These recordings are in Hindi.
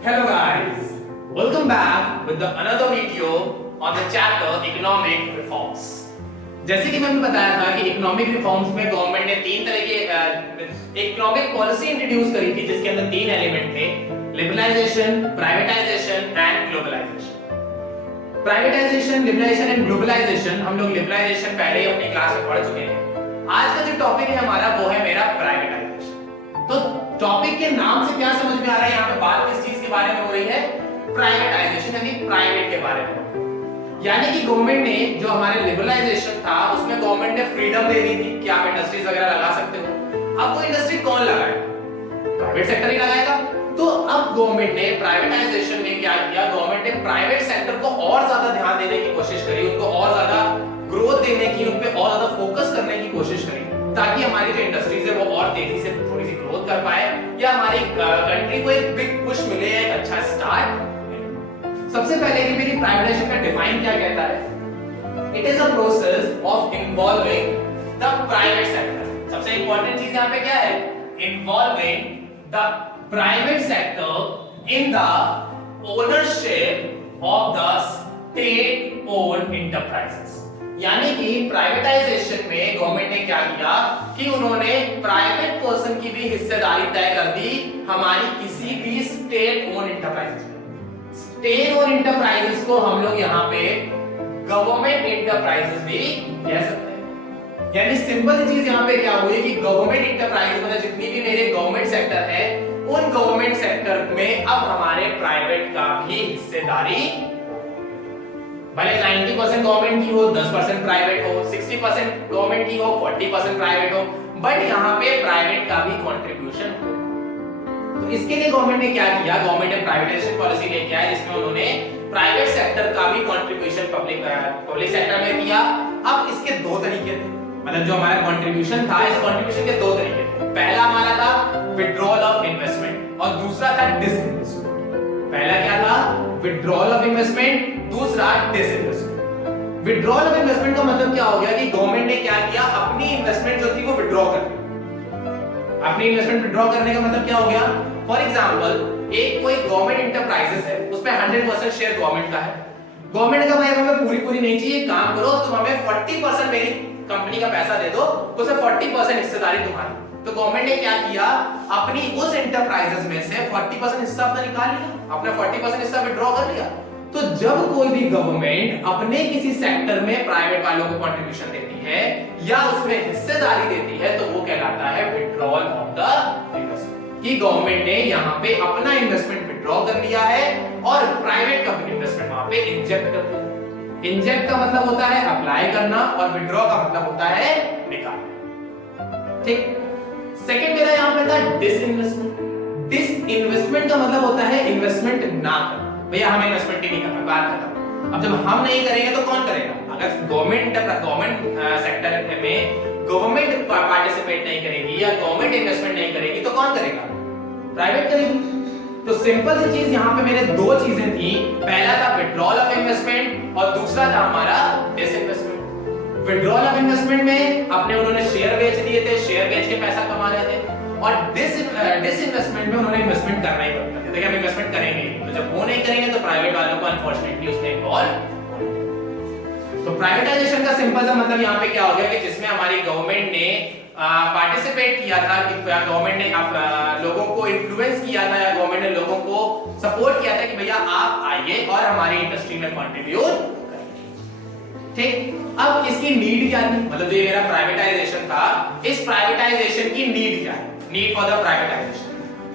Hello guys, welcome back with another video on the chapter Economic Reforms. जैसे कि मैंने बताया था कि इकोनॉमिक रिफॉर्म्स में गवर्नमेंट ने तीन तरह के इकोनॉमिक पॉलिसी इंट्रोड्यूस करी थी जिसके अंदर तीन एलिमेंट थे, liberalisation, privatisation and globalisation. Privatisation, liberalisation and globalisation, हम लोग लिबरलाइजेशन पहले ही अपनी क्लास में पढ़ चुके हैं। आज का जो टॉपिक है हमारा वो है मेरा प्राइवेटाइजेशन। तो टॉपिक के नाम से क्या समझ में आ रहा है, यहाँ पे बात किस चीज के बारे में हो रही है? प्राइवेटाइजेशन यानी प्राइवेट के बारे में। यानी कि गवर्नमेंट ने जो हमारे लिबरलाइजेशन था उसमें गवर्नमेंट ने फ्रीडम दे दी थी कि आप इंडस्ट्रीज वगैरह लगा सकते हो। अब वो इंडस्ट्री कौन लगाएगा? प्राइवेट सेक्टर ही लगाएगा। तो अब गवर्नमेंट ने प्राइवेटाइजेशन में क्या किया? गवर्नमेंट ने प्राइवेट सेक्टर को और ज्यादा ध्यान देने की कोशिश करी, उनको और ज्यादा ग्रोथ देने की, उन पे और ज्यादा फोकस करने की कोशिश करी ताकि हमारी जो इंडस्ट्रीज है वो और तेजी से थोड़ी सी ग्रोथ कर पाए या हमारी कंट्री को एक बिग पुश मिले, एक अच्छा स्टार्ट। सबसे पहले कि मेरी प्राइवेटाइजेशन का डिफाइन क्या कहता है? It is a process of involving the private sector. सबसे इंपॉर्टेंट चीज यहाँ पे क्या है? Involving the private sector in the ownership of the state owned enterprises. यानी कि प्राइवेटाइजेशन में गवर्नमेंट ने क्या किया कि उन्होंने प्राइवेट पर्सन की भी हिस्सेदारी तय कर दी हमारी किसी भी स्टेट ओन इंटरप्राइजेस में। स्टेट ओन इंटरप्राइजेस को हम लोग यहाँ पे गवर्नमेंट इंटरप्राइजेस भी कह सकते हैं। यानी सिंपल चीज यहाँ पे क्या हुई कि गवर्नमेंट इंटरप्राइजेस मतलब जितनी भी मेरे गवर्नमेंट सेक्टर है उन गवर्नमेंट सेक्टर में अब हमारे प्राइवेट का भी हिस्सेदारी, भले 90% गवर्नमेंट की हो, 10% प्राइवेट हो, 60% गवर्नमेंट की हो, 40% प्राइवेट हो, बट यहाँ पे प्राइवेट का भी कंट्रीब्यूशन हो। तो इसके लिए गवर्नमेंट ने क्या किया? गवर्नमेंट ने प्राइवेटाइजेशन पॉलिसी लेके आया जिसमें उन्होंने प्राइवेट सेक्टर का भी कंट्रीब्यूशन पब्लिक सेक्टर में किया। अब इसके दो तरीके थे, मतलब जो हमारा कंट्रीब्यूशन था इस कंट्रीब्यूशन के दो तरीके थे। पहला हमारा था विड्रॉल ऑफ इन्वेस्टमेंट और दूसरा था डिसइन्वेस्टमेंट। पहला क्या था? विड्रॉल ऑफ इन्वेस्टमेंट, दूसरा डिसइन्वेस्टमेंट। विड्रॉल ऑफ इन्वेस्टमेंट का मतलब क्या हो गया कि गवर्नमेंट ने क्या किया? अपनी इन्वेस्टमेंट जो थी वो विड्रॉ कर दी। अपनी इन्वेस्टमेंट विड्रॉ करने का मतलब क्या हो गया? फॉर एग्जांपल एक कोई गवर्नमेंट इंटरप्राइजेस है, उसमें 100% शेयर गवर्नमेंट का है। गवर्नमेंट का भाई हमें पूरी नहीं चाहिए, काम करो तुम हमें 40% मेरी कंपनी का पैसा दे दो, उसमें 40% हिस्सेदारी तुम्हारी। तो गवर्नमेंट ने क्या किया? अपनी उस एंटरप्राइजेस में से 40% हिस्सा अपना निकाल लिया, अपना 40% हिस्सा विड्रॉ कर लिया। तो जब कोई भी गवर्नमेंट अपने किसी सेक्टर में प्राइवेट वालों को कंट्रीब्यूशन देती है या उसमें हिस्सेदारी देती है तो वो कहलाता है विड्रॉल ऑफ द इन्वेस्टमेंट, कि गवर्नमेंट ने यहाँ पे अपना इन्वेस्टमेंट विड्रॉ कर लिया है और प्राइवेट का इन्वेस्टमेंट वहां पे इंजेक्ट कर दिया। इंजेक्ट का मतलब होता है अप्लाई करना और विड्रॉ का मतलब होता है निकालना। ठीक। सेकंड मेरा यहाँ पे था डिसइन्वेस्टमेंट। डिसइन्वेस्टमेंट का मतलब होता है इन्वेस्टमेंट ना करना। भैया हम इन्वेस्टमेंट ही नहीं करना, बात खत्म। अब जब हम नहीं करेंगे तो कौन करेगा? अगर गवर्नमेंट सेक्टर में गवर्नमेंट पार्टिसिपेट नहीं करेगी या गवर्नमेंट इन्वेस्टमेंट नहीं करेगी तो कौन करेगा? प्राइवेट करेगी। तो सिंपल सी चीज यहाँ पे मेरे दो चीजें थी, पहला था विड्रॉल ऑफ इन्वेस्टमेंट और दूसरा था हमारा डिसइन्वेस्टमेंट। विड्रॉल ऑफ इन्वेस्टमेंट में अपने उन्होंने शेयर बेच दिए थे, शेयर बेच के पैसा कमा रहे थे, और डिसइन्वेस्टमेंट में उन्होंने इन्वेस्टमेंट करना ही बंद कर दिया। देखिए हम इन्वेस्टमेंट करेंगे, तो जब वो नहीं करेंगे तो प्राइवेट वालों को अनफॉर्चुनेटली उसमें इन्वॉल्व। तो प्राइवेटाइजेशन का सिंपल सा मतलब यहाँ पे क्या हो गया कि जिसमें हमारी गवर्नमेंट ने पार्टिसिपेट किया था, कि गवर्नमेंट ने लोगों को इन्फ्लुएंस किया था या गवर्नमेंट ने लोगों को सपोर्ट किया था कि भैया आप आइए और हमारी इंडस्ट्री में कंट्रीब्यूट। ठीक। अब इसकी नीड क्या थी? मतलब ये मेरा प्राइवेटाइजेशन था, इस प्राइवेटाइजेशन की नीड क्या है? Need for the privatisation.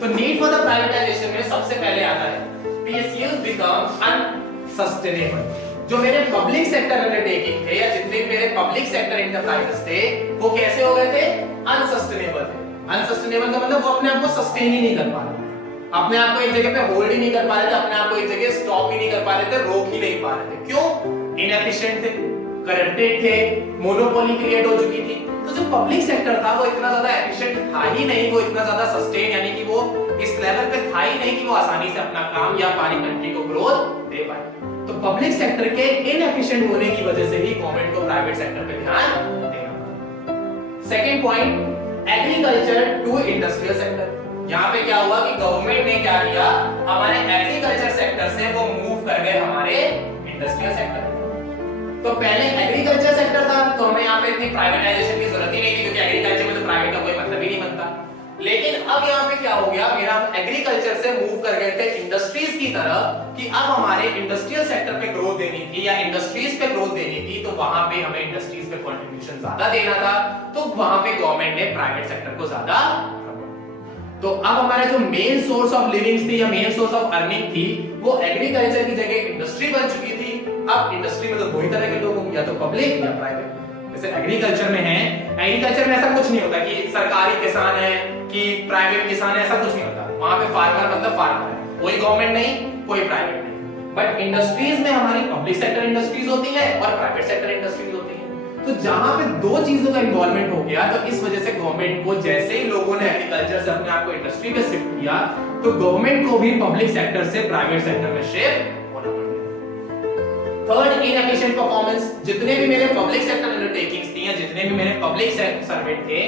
तो नीड फॉर द प्राइवेटाइजेशन में सबसे पहले आता है PSUs बिकम अनसस्टेनेबल। जो मेरे पब्लिक सेक्टर अंडरटेकिंग थे या जितने मेरे पब्लिक सेक्टर इंटरप्राइजेस थे वो कैसे हो गए थे? अनसस्टेनेबल थे। अनसस्टेनेबल का मतलब वो अपने आप को सस्टेन ही नहीं कर पा रहे थे, अपने आप को एक जगह पे होल्ड ही नहीं कर पा रहे थे, अपने आप को एक जगह स्टॉप ही नहीं कर पा रहे थे, रोक ही नहीं पा रहे थे। क्यों? इनएफिशिएंट थे, करप्टेड थे, मोनोपोली क्रिएट हो चुकी थी। तो जो पब्लिक सेक्टर था वो इतना ज्यादा एफिशिएंट था ही नहीं, वो इतना ज्यादा सस्टेन यानी कि वो इस लेवल पे था ही नहीं कि वो आसानी से अपना काम या हमारी कंट्री को ग्रोथ दे पाए। तो पब्लिक सेक्टर के इनएफिशिएंट होने की वजह से ही गवर्नमेंट को प्राइवेट सेक्टर पे ध्यान देना। Second point, agriculture to industrial sector. यहाँ पे क्या हुआ कि गवर्नमेंट ने क्या किया, हमारे एग्रीकल्चर सेक्टर से वो मूव कर गए हमारे इंडस्ट्रियल सेक्टर। तो पहले एग्रीकल्चर सेक्टर था, तो हमें यहाँ पे इतनी प्राइवेटाइजेशन की जरूरत ही नहीं थी, क्योंकि एग्रीकल्चर में तो प्राइवेट का कोई मतलब ही नहीं बनता। लेकिन अब यहाँ पे क्या हो गया, मेरा एग्रीकल्चर से मूव कर गए थे इंडस्ट्रीज की तरफ, कि अब हमारे इंडस्ट्रियल सेक्टर पे ग्रोथ देनी थी या इंडस्ट्रीज पे ग्रोथ देनी थी, तो वहां पे हमें इंडस्ट्रीज पे कंट्रीब्यूशन ज्यादा देना था, तो वहां पे गवर्नमेंट ने प्राइवेट सेक्टर को ज्यादा। तो अब हमारा जो मेन सोर्स ऑफ लिविंग थी या मेन सोर्स ऑफ अर्निंग थी, वो एग्रीकल्चर की जगह इंडस्ट्री बन चुकी थी। अब इंडस्ट्री में तो दो ही तरह के लोग होंगे, या तो पब्लिक या प्राइवेट। जैसे एग्रीकल्चर में है, एग्रीकल्चर में ऐसा कुछ नहीं होता कि सरकारी किसान है कि प्राइवेट किसान है, ऐसा कुछ नहीं होता। वहां पे फार्मर मतलब फार्मर है, कोई गवर्नमेंट नहीं, कोई प्राइवेट नहीं। बट इंडस्ट्रीज में हमारी पब्लिक सेक्टर इंडस्ट्रीज होती है और प्राइवेट सेक्टर इंडस्ट्रीज होती है। तो जहां पे दो चीजों का इन्वॉल्वमेंट हो गया, तो इस वजह से गवर्नमेंट को, जैसे ही लोगों ने एग्रीकल्चर से अपने आप को इंडस्ट्री में शिफ्ट किया, तो गवर्नमेंट को भी पब्लिक सेक्टर से प्राइवेट सेक्टर में शिफ्ट होना पड़ा। Third, inefficient performance. जितने भी मेरे पब्लिक सेक्टर अंडरटेकिंग्स थी या जितने भी मेरे पब्लिक सर्वेंट थे,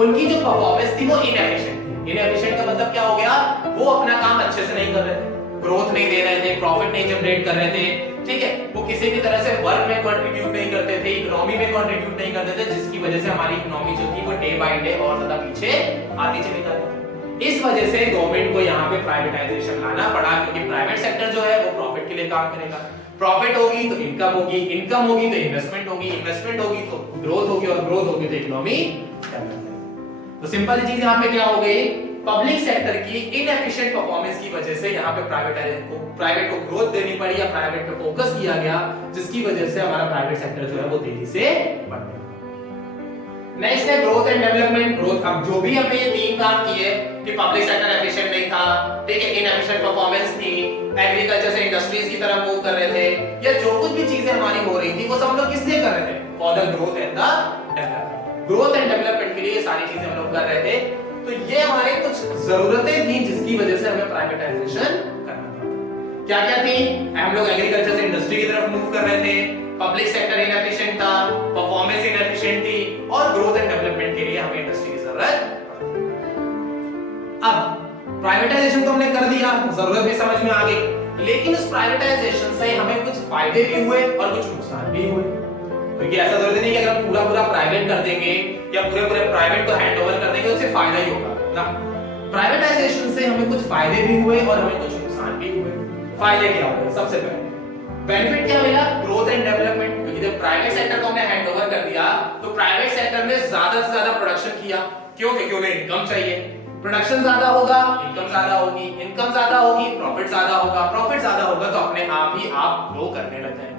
उनकी जो परफॉर्मेंस थी वो इनएफिशिएंट थी। इनएफिशिएंट का मतलब क्या हो गया, वो अपना काम अच्छे से नहीं कर रहे थे, ग्रोथ नहीं दे रहे थे, प्रॉफिट नहीं जनरेट कर रहे थे, ठीक है, वो किसी भी तरह से वर्क में कंट्रीब्यूट नहीं करते थे, इकोनॉमी में कंट्रीब्यूट नहीं करते थे, जिसकी वजह से हमारी इकोनॉमी जो थी वो डे बाय डे और ज्यादा पीछे आती चली जाती थी। इस वजह से गवर्नमेंट को यहाँ पे प्राइवेटाइजेशन लाना पड़ा, क्योंकि प्राइवेट सेक्टर जो है वो प्रॉफिट के लिए काम करेगा, प्रॉफिट होगी तो इनकम होगी, इनकम होगी तो इन्वेस्टमेंट होगी, इन्वेस्टमेंट होगी तो ग्रोथ होगी, और ग्रोथ होगी तो इकोनॉमी डेवलप होगी। तो सिंपल चीज यहाँ पे क्या हो गई, पब्लिक सेक्टर की इनएफिशिएंट परफॉर्मेंस की वजह से यहाँ पे प्राइवेट को ग्रोथ देनी पड़ी या प्राइवेट पे फोकस किया गया, जिसकी वजह से हमारा प्राइवेट सेक्टर जो है वो तेजी से बढ़ गया। नेक्स्ट है ग्रोथ एंड डेवलपमेंट। ग्रोथ, अब जो भी हमने ये तीन काम किए कि पब्लिक सेक्टर एफिशिएंट नहीं था, ठीक है, इनएफिशिएंट परफॉर्मेंस थी, एग्रीकल्चर से इंडस्ट्रीज की तरफ मूव कर रहे थे, या जो कुछ भी चीजें हमारी हो रही थी वो सब हम लोग किस लिए कर रहे थे, for the growth and the development. Growth and development के लिए ये सारी चीजें हम लोग कर रहे थे। तो ये हमारे कुछ जरूरतें थी जिसकी वजह से हमें प्राइवेटाइजेशन करना पड़ा। क्या क्या थी, हम लोग एग्रीकल्चर से इंडस्ट्री की तरफ मूव कर रहे थे, पब्लिक सेक्टर इनएफिशिएंट था, परफॉर्मेंस इनएफिशिएंट थी, और ग्रोथ एंड डेवलपमेंट के लिए हमें इंडस्ट्री की जरूरत। अब प्राइवेटाइजेशन तो हमने कर दिया, जरूरत भी समझ में आ गई, लेकिन उस प्राइवेटाइजेशन से हमें कुछ फायदे भी हुए और कुछ नुकसान भी हुए। क्योंकि ऐसा जरूरी नहीं कि अगर पूरा पूरा प्राइवेट कर देंगे या पूरे पूरे प्राइवेट को हैंड ओवर कर देंगे उससे फायदा ही होगा ना। प्राइवेटाइजेशन से हमें कुछ फायदे भी हुए और हमें कुछ नुकसान भी हुए। फायदे क्या हुए, सबसे पहले बेनिफिट क्या मिला, ग्रोथ एंड डेवलपमेंट। क्योंकि जब प्राइवेट सेक्टर को हमने हैंड ओवर कर दिया तो प्राइवेट सेक्टर ने ज्यादा से ज्यादा प्रोडक्शन किया। क्यों? क्योंकि उन्हें इनकम चाहिए, प्रोडक्शन ज्यादा होगा, इनकम ज्यादा होगी, इनकम ज्यादा होगी, प्रॉफिट ज्यादा होगा, प्रॉफिट ज्यादा होगा तो अपने आप ही आप ग्रो करने लग जाएंगे।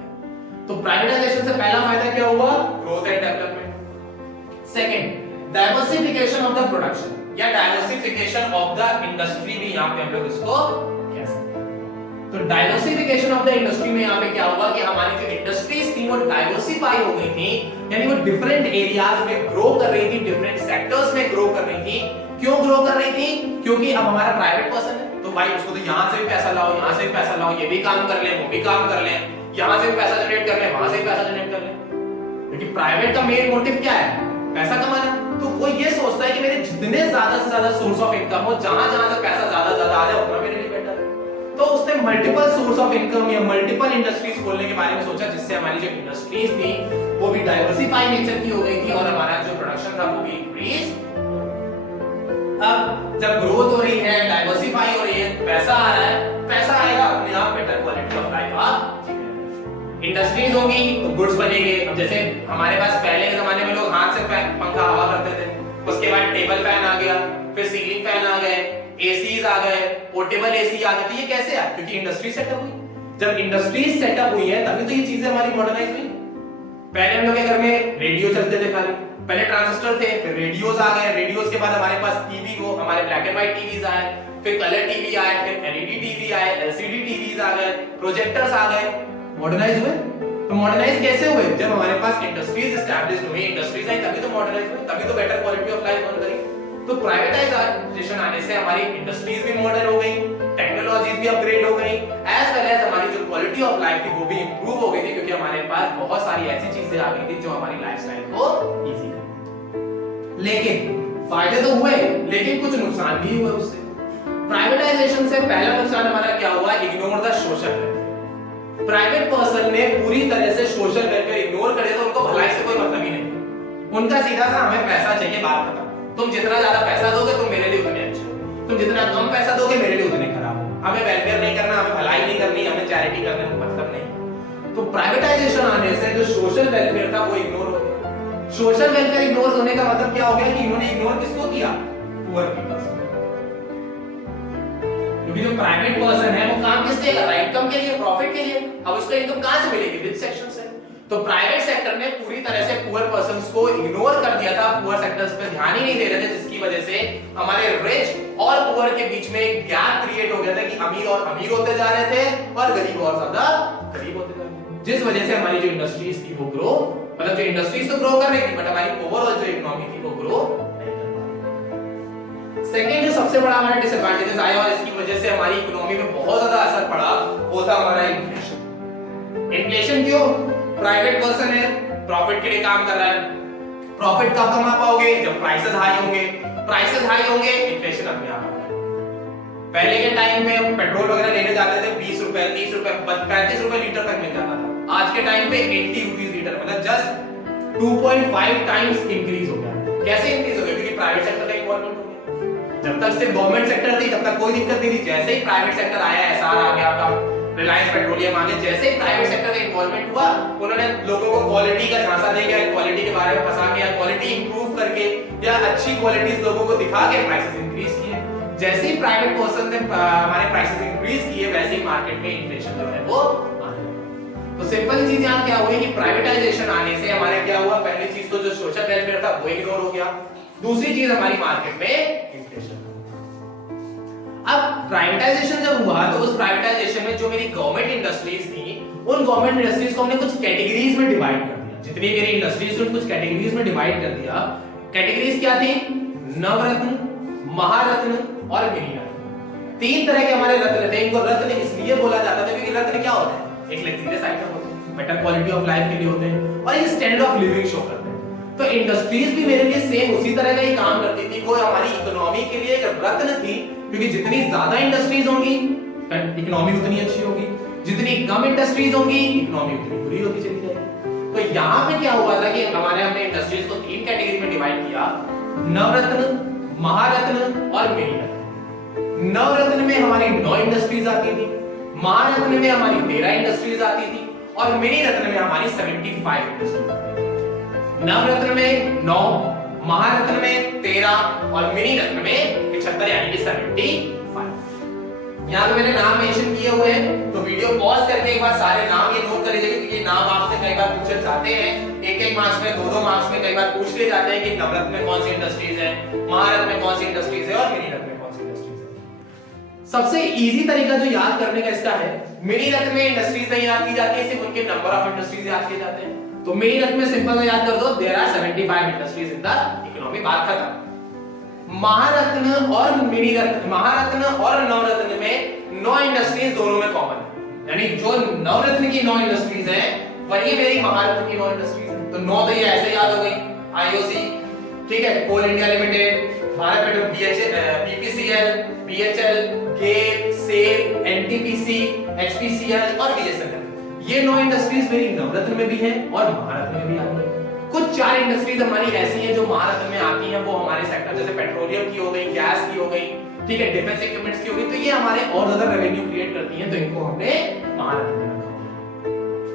तो प्राइवेटाइजेशन से पहला फायदा क्या हुआ, growth and development. Second, diversification of the production या डाइवर्सिफिकेशन ऑफ द इंडस्ट्री भी यहां पे हम लोग इसको कह सकते हैं। तो डाइवर्सिफिकेशन ऑफ द इंडस्ट्री में यहां पे क्या हुआ कि हमारी जो इंडस्ट्रीज थी वो डाइवर्सिफाई हो गई थी, यानी वो डिफरेंट एरियाज में ग्रो कर रही थी, डिफरेंट सेक्टर्स में ग्रो कर रही थी। क्यों ग्रो कर रही थी? क्योंकि अब हमारा प्राइवेट पर्सन है तो भाई उसको तो यहां से भी पैसा लाओ, यहां से भी पैसा लाओ, ये भी काम कर ले, वो भी काम कर ले, यहां से भी पैसा जनरेट कर ले, वहां से भी पैसा जनरेट कर ले। क्योंकि प्राइवेट का मेन मोटिव क्या है, पैसा कमाना। तो वो ये सोचता है कि मेरे जितने ज्यादा से ज्यादा सोर्स ऑफ इनकम हो, जहां जहां से पैसा ज्यादा ज्यादा आ जाए उतना मेरे लिए बेटर है। तो उसने मल्टीपल सोर्स ऑफ इनकम या मल्टीपल इंडस्ट्रीज खोलने के बारे में सोचा, जिससे हमारी जो इंडस्ट्रीज थी वो भी डाइवर्सिफाई नेचर की हो गई थी और हमारा जो प्रोडक्शन था वो भी इंक्रीज। अब जब ग्रोथ हो रही है, डाइवर्सिफाई हो रही है, पैसा आ रहा है, पैसा आएगा अपने आप बेटर क्वालिटी ऑफ लाइफ आप। इंडस्ट्रीज होगी तो गुड्स बनेंगे। अब जैसे हमारे पास पहले के जमाने में लोग हाथ से पंखा हवा करते थे, उसके बाद टेबल फैन आ गया, फिर सीलिंग फैन आ गए, एसीज आ गए, पोर्टेबल एसी आ गए। तो ये कैसे आया? क्योंकि इंडस्ट्री सेटअप हुई। जब इंडस्ट्रीज सेटअप हुई है तभी तो ये चीजें हमारी मॉडर्नाइज हुई। पहले हम लोग के घर में रेडियो चलते थे, खाली पहले ट्रांजिस्टर थे, फिर रेडियोस आ गए, रेडियोस के बाद हमारे पास टीवी, वो हमारे ब्लैक एंड व्हाइट टीवीज आए, फिर कलर टीवी आए, फिर एलईडी टीवी आए, एलसीडी टीवीज आ गए, प्रोजेक्टर्स आ गए, मॉडर्नाइज हुए। तो मॉडर्नाइज कैसे हुए? जब हमारे पास इंडस्ट्रीज एस्टैब्लिश्ड हुई, इंडस्ट्रीज आई, तभी तो मॉडर्नाइज हुए, तभी तो बेटर क्वालिटी ऑफ लाइफ बन गई। तो प्राइवेटाइजेशन आने से हमारी इंडस्ट्रीज भी मॉडर्न हो गई, टेक्नोलॉजीज भी अपग्रेड हो गई, एज वेल एज हमारी जो क्वालिटी ऑफ लाइफ थी वो भी इंप्रूव हो गई थी, क्योंकि हमारे पास बहुत सारी ऐसी चीजें आ गई थी जो हमारी लाइफस्टाइल को इजी कर। लेकिन फायदे तो हुए, लेकिन कुछ नुकसान भी हुए उससे। प्राइवेटाइजेशन से पहला नुकसान हमारा क्या हुआ, ignore the social welfare. Private person ने पूरी तरह से सोशल वेलफेयर इग्नोर करे तो उनको भलाई से कोई मतलब ही नहीं। उनका सीधा सा हमें पैसा चाहिए, बात खत्म। तुम जितना ज्यादा पैसा दोगे तुम मेरे लिए उतने अच्छे हो, तुम जितना कम पैसा दोगे मेरे लिए उतने खराब हो। हमें वेलफेयर नहीं करना, हमें भलाई नहीं करनी, हमें चैरिटी करने में मतलब नहीं। तो प्राइवेटाइजेशन आने से जो सोशल वेलफेयर था वो इग्नोर हो गया। सोशल वेलफेयर इग्नोर होने का मतलब क्या हो गया कि इन्होंने इग्नोर किसको किया, पुअर पीपल्स। क्योंकि जो प्राइवेट पर्सन है वो काम किस लिए कर रहा है, इनकम के लिए, प्रॉफिट के लिए। अब उसको इनकम कहां से मिलेगी, रिच सेक्शन से। तो प्राइवेट सेक्टर ने पूरी तरह से पुअर पर्संस को इग्नोर कर दिया था, पुअर सेक्टर्स पे ध्यान ही नहीं दे रहे थे, जिसकी वजह से हमारे रिच और पुअर के बीच में एक गैप क्रिएट हो गया था कि अमीर और अमीर होते जा रहे थे और गरीब और ज्यादा गरीब होते जा रहे थे, जिस वजह से हमारी जो इंडस्ट्रीज थी वो ग्रो, मतलब जो इंडस्ट्रीज तो ग्रो कर रही थी बट हमारी ओवरऑल जो इकोनॉमी थी वो ग्रो नहीं कर रही। सेकंड जो सबसे बड़ा हमारा डिसएडवांटेजेस आया और इसकी वजह से हमारी इकोनॉमी में बहुत ज्यादा असर पड़ा वो था हमारा इन्फ्लेशन। इन्फ्लेशन क्यों, प्राइवेट पर्सन है, प्रॉफिट के लिए काम कर रहा है। प्रॉफिट कब कमा पाओगे, जब प्राइसेस हाई होंगे। प्राइसेस हाई होंगे, इन्फ्लेशन अपने आप आएगा। पहले के टाइम में पेट्रोल वगैरह लेने जाते थे 20 रुपए 30 रुपए 35 रुपए लीटर तक मिल जाता था। आज के टाइम पे 80 रुपीस लीटर, मतलब जस्ट 2.5 टाइम्स इंक्रीज हो गया। कैसे इंक्रीज हो गया, क्योंकि प्राइवेट सेक्टर का इन्वॉल्वमेंट हो गया। जब तक सिर्फ गवर्नमेंट सेक्टर थी तब तक कोई दिक्कत नहीं थी, जैसे ही प्राइवेट सेक्टर आया, एसआर आ गया, आपका रिलायंस पेट्रोलियम आ गया, जैसे ही प्राइवेट सेक्टर का इन्वॉल्वमेंट हुआ उन्होंने लोगों को क्वालिटी का झांसा देके, क्वालिटी के बारे में फंसा के, क्वालिटी इंप्रूव करके या अच्छी क्वालिटीज लोगों को दिखा के प्राइसेस इंक्रीज किए। जैसे ही प्राइवेट पर्सन ने हमारे प्राइसेस इंक्रीज किए वैसे ही मार्केट में इन्फ्लेशन जो है वो आने लगा। तो सिंपल चीज यहाँ क्या हुई कि प्राइवेटाइजेशन आने से हमारे क्या हुआ, पहली चीज तो जो सोशल वेलफेयर था वो इग्नोर हो गया, दूसरी चीज हमारी मार्केट में इन्फ्लेशन। अब प्राइवेटाइजेशन जब हुआ तो उस प्राइवेटाइजेशन में जो मेरी गवर्नमेंट इंडस्ट्रीज थी उन गवर्नमेंट इंडस्ट्रीज को हमने कुछ कैटेगरीज में डिवाइड कर दिया। जितनी मेरी इंडस्ट्रीज थी कुछ कैटेगरीज में डिवाइड कर दिया। कैटेगरीज क्या थी, नवरत्न, महारत्न और मिनी रत्न। तीन तरह के हमारे रत्न थे। इनको रत्न इसलिए बोला जाता था क्योंकि रत्न क्या होता है, एक लग्जरियस आइटम होते हैं, बेटर क्वालिटी ऑफ लाइफ के लिए होते हैं और एक स्टैंडर्ड ऑफ लिविंग शो करते हैं। तो इंडस्ट्रीज भी मेरे लिए सेम उसी तरह का ही काम करती थी। वो हमारी इकोनॉमी के लिए एक रत्न थी, क्योंकि जितनी ज्यादा इंडस्ट्रीज होंगी इकोनॉमी उतनी अच्छी होगी, जितनी कम इंडस्ट्रीज होंगी इकोनॉमी उतनी बुरी होती चली जाएगी। तो यहाँ पे क्या हुआ था कि हमने इंडस्ट्रीज को तीन कैटेगरी में डिवाइड किया, नवरत्न, महारत्न और मिनी रत्न। नवरत्न में हमारी 9 इंडस्ट्रीज आती थी, महारत्न में हमारी 13 इंडस्ट्रीज आती थी और मिनी रत्न में हमारी 75 इंडस्ट्रीज आती थी। नवरत्न में 9, महारत्न में 13 और मिनी रत्न में 75 यानी कि 75। यहाँ पे मैंने नाम मेंशन किए हुए हैं, तो वीडियो पॉज करके एक बार सारे नाम ये नोट कर लीजिए, क्योंकि नाम आपसे कई बार पूछे जाते हैं, एक मार्क्स में, 2 मार्क्स में कई बार पूछ लिए जाते हैं कि नवरत्न में कौन सी इंडस्ट्रीज है, महारत्न में कौन सी इंडस्ट्रीज है और मिनी रत्न में कौन सी इंडस्ट्रीज है। सबसे इजी तरीका जो याद करने का इसका है, मिनी रत्न में इंडस्ट्रीज नहीं याद की जाती, सिर्फ उनके नंबर ऑफ इंडस्ट्रीज याद किए जाते हैं। तो मिनी रत्न में सिंपल याद कर दो, there are 75 industries in the economy, बात खत्म। महारत्न और मिनी रत्न, महारत्न और नवरत्न में 9 इंडस्ट्रीज दोनों में कॉमन है, यानी जो नवरत्न की 9 इंडस्ट्रीज हैं वही मेरी महारत्न की 9 इंडस्ट्रीज हैं। तो 9 तो ये ऐसे याद हो गई, आईओसी, ठीक है, Coal India Limited, Bharat Petroleum, BPCL, BHEL, GAIL, SAIL, NTPC, HPCL और बीएसएनएल। ये 9 इंडस्ट्रीज मेरी नवरत्न में भी हैं और महारत्न में भी आती हैं। कुछ 4 इंडस्ट्रीज हमारी ऐसी हैं जो महारत्न में आती हैं, वो हमारे सेक्टर जैसे पेट्रोलियम की हो गई, गैस की हो गई, ठीक है, डिफेंस इक्विपमेंट्स की हो गई, तो ये हमारे और ज्यादा रेवेन्यू क्रिएट करती हैं, तो इनको हमने महारत्न में रखा।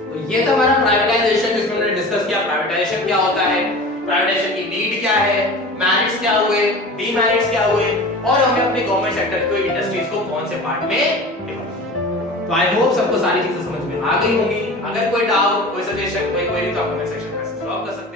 तो ये था हमारा प्राइवेटाइजेशन, जिसमें हमने डिस्कस किया प्राइवेटाइजेशन क्या होता है, प्राइवेटाइजेशन की नीड क्या है, मेरिट्स क्या हुए, डीमेरिट्स क्या हुए और हमें अपने गवर्नमेंट सेक्टर को, इंडस्ट्रीज को कौन से पार्ट में डिवाइड किया। तो आई होप सबको सारी चीजें समझ में आ गई होंगी। अगर कोई डाउट, कोई सजेशन, कोई क्वेरी तो आप कमेंट सेक्शन में ड्रॉप कर सकते हैं।